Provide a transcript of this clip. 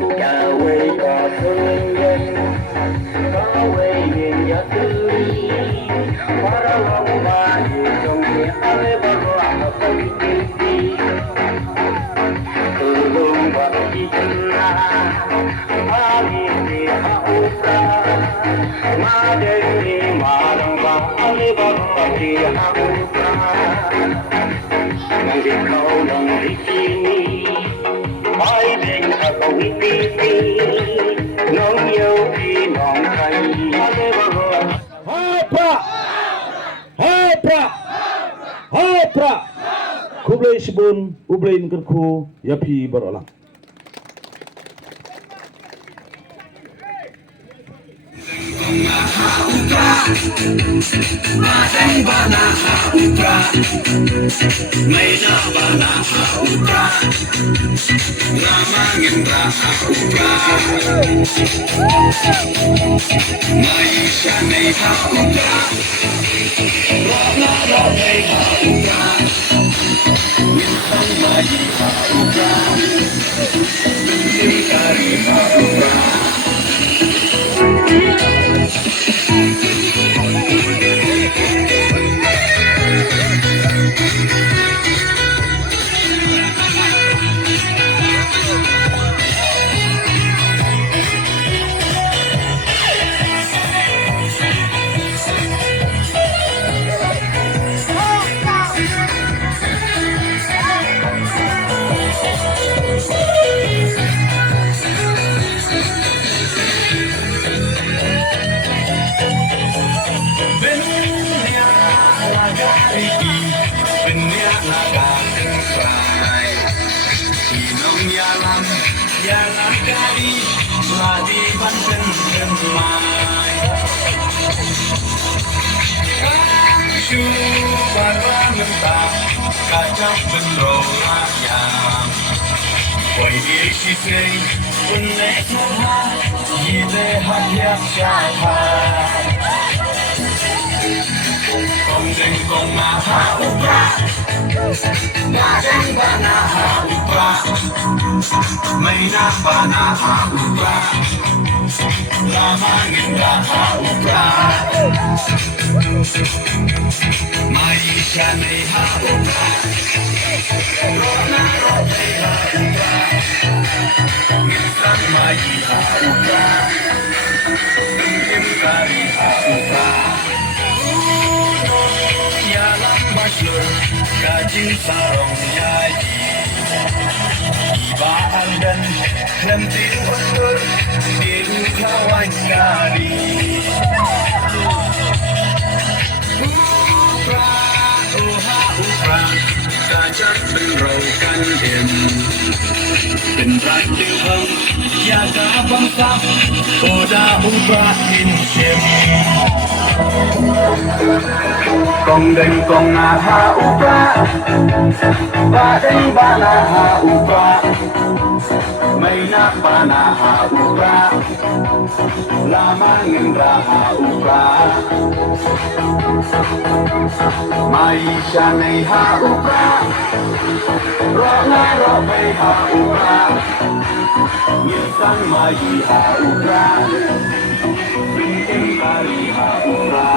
Nhà quê có thương nhân có quê nhìn nhà tư para lòng mà đi trong nhà ai bao lo phải đi từ lúc mà đi chân na ali đi hauka mà đến đi mà lòng ba ai bao lo đi hauka nang di kau nang di sini ai bên ở Witty nong yêu đi nong thay ai bao lo Hapra! Hapra! Hapra! Kublai sibun ublain kerku yapi barolang. Kacang benrolah yang Wai isi sei Unek muha Yile hadiah syahad Kong deng kong maha upra Ngadeng banaha upra Mainah banaha upra Lama ngindaha upra Maisha neha upra Rona roteha upra Ngisan majiha upra Nengim kariha upra Yalam masyur Kajing sarong yaji Ibaan dan lentir mundur Di kawan kali Kacang benrokan em Benrat dilham Yaga bangsa Oda ubahin sim Kong deng kong aha uba Badeng banaha uba Mainak banaha uba Lama ngendraha uba Maisha neha uba Rona robeha uba Ngisan majiha uba Binting kariha uba